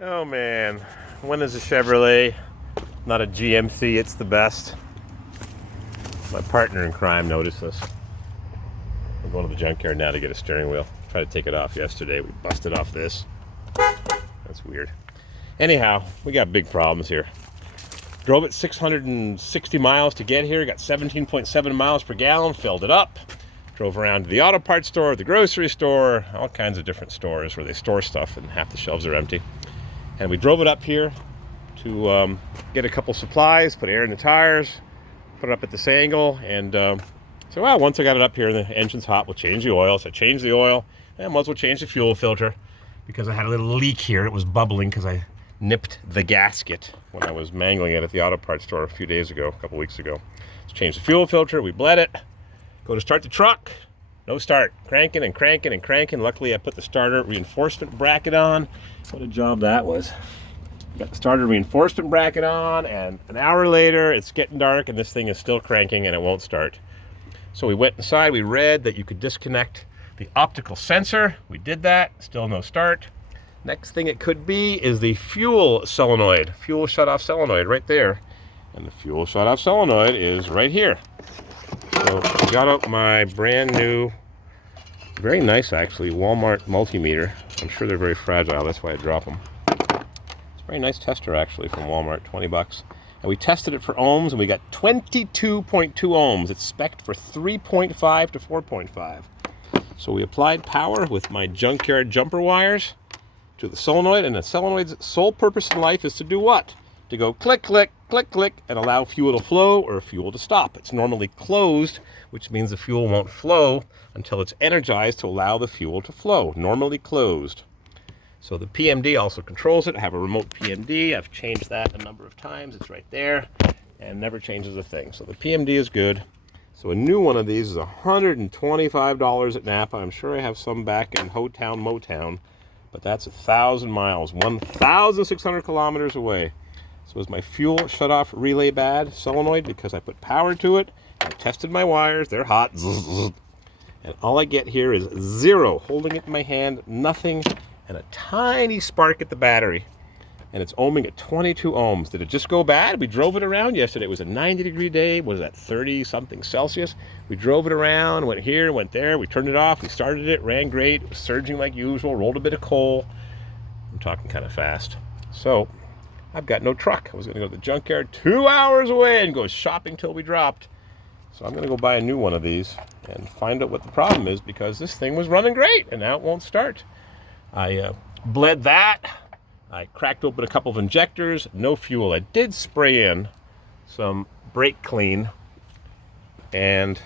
Oh man, when is a CheVaLay not a GMC? It's the best. My partner in crime noticed this. I'm going to the junkyard now to get a steering wheel. Tried to take it off yesterday. We busted off this. That's weird. Anyhow, we got big problems here. Drove it 660 miles to get here. Got 17.7 miles per gallon. Filled it up. Drove around to the auto parts store, the grocery store, all kinds of different stores where they store stuff and half the shelves are empty. And we drove it up here to get a couple supplies, put air in the tires, put it up at this angle, and so well, once I got it up here and the engine's hot, we'll change the oil. So I changed the oil, and might as well change the fuel filter because I had a little leak here. It was bubbling because I nipped the gasket when I was mangling it at the auto parts store a couple weeks ago. Let's change the fuel filter. We bled it. Go to start the truck. No start. Cranking and cranking and cranking. Luckily, I put the starter reinforcement bracket on. What a job that was. Got the starter reinforcement bracket on, and an hour later, it's getting dark, and this thing is still cranking, and it won't start. So we went inside. We read that you could disconnect the optical sensor. We did that. Still no start. Next thing it could be is the fuel solenoid. Fuel shut-off solenoid right there. And the fuel shut-off solenoid is right here. So I got out my brand new, very nice actually, Walmart multimeter. I'm sure they're very fragile, that's why I drop them. It's a very nice tester actually from Walmart, 20 bucks. And we tested it for ohms and we got 22.2 ohms. It's spec'd for 3.5 to 4.5. So we applied power with my junkyard jumper wires to the solenoid, and the solenoid's sole purpose in life is to do what? To go click, click, click, click, and allow fuel to flow or fuel to stop. It's normally closed, which means the fuel won't flow until it's energized to allow the fuel to flow. Normally closed. So the PMD also controls it. I have a remote PMD. I've changed that a number of times. It's right there and never changes a thing. So the PMD is good. So a new one of these is $125 at Napa. I'm sure I have some back in Hotown, Motown, but that's 1,000 miles, 1,600 kilometers away. So is my fuel shut-off relay bad solenoid because I put power to it? I tested my wires, they're hot, and all I get here is zero, holding it in my hand, nothing, and a tiny spark at the battery. And it's ohming at 22 ohms. Did it just go bad? We drove it around yesterday. It was a 90-degree day. What is that, 30-something Celsius? We drove it around, went here, went there. We turned it off. We started it, ran great. It was surging like usual, rolled a bit of coal. I'm talking kind of fast. So I've got no truck. I was going to go to the junkyard 2 hours away and go shopping till we dropped. So I'm going to go buy a new one of these and find out what the problem is, because this thing was running great and now it won't start. I bled that. I cracked open a couple of injectors, no fuel. I did spray in some brake clean and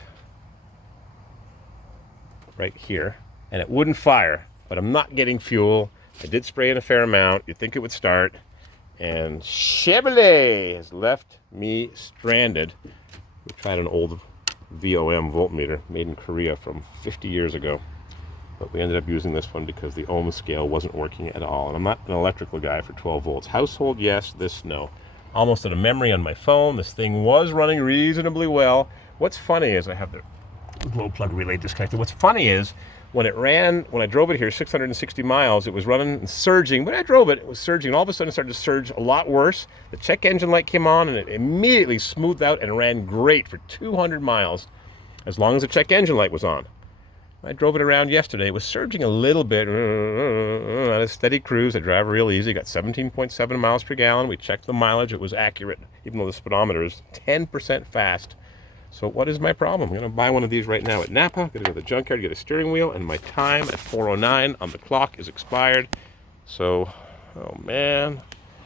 right here, and it wouldn't fire, but I'm not getting fuel. I did spray in a fair amount. You'd think it would start, and CheVaLay has left me stranded. We tried an old VOM voltmeter made in Korea from 50 years ago. But we ended up using this one because the ohm scale wasn't working at all. And I'm not an electrical guy for 12 volts. Household, yes. This, no. Almost out of memory on my phone. This thing was running reasonably well. What's funny is I have the glow plug relay disconnected. What's funny is when I drove it here 660 miles, it was running and surging. When I drove it, it was surging. And all of a sudden, it started to surge a lot worse. The check engine light came on, and it immediately smoothed out and ran great for 200 miles, as long as the check engine light was on. I drove it around yesterday. It was surging a little bit on a steady cruise. I drive real easy. Got 17.7 miles per gallon. We checked the mileage. It was accurate, even though the speedometer is 10% fast. So what is my problem? I'm going to buy one of these right now at Napa. I'm going to go to the junkyard, get a steering wheel, and my time at 4:09 on the clock is expired. So, oh man,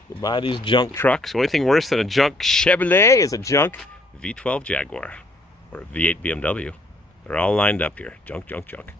you buy these junk trucks. The only thing worse than a junk CheVaLay is a junk V12 Jaguar or a V8 BMW. They're all lined up here. Junk, junk, junk.